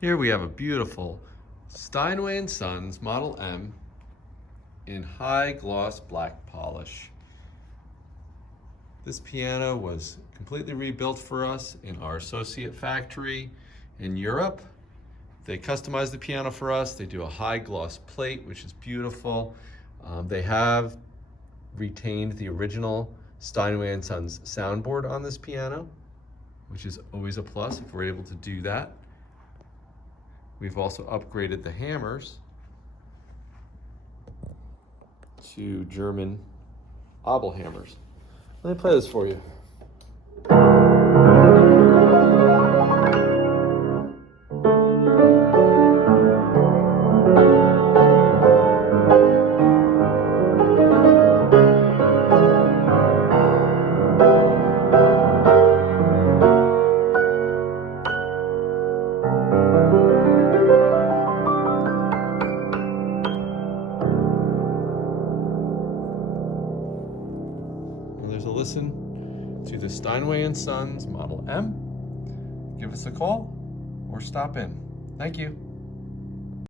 Here we have a beautiful Steinway & Sons Model M in high gloss black polish. This piano was completely rebuilt for us in our associate factory in Europe. They customized the piano for us. They do a high gloss plate, which is beautiful. They have retained the original Steinway & Sons soundboard on this piano, which is always a plus if we're able to do that. We've also upgraded the hammers to German obel hammers. Let me play this for you. There's a listen to the Steinway & Sons Model M. Give us a call or stop in. Thank you.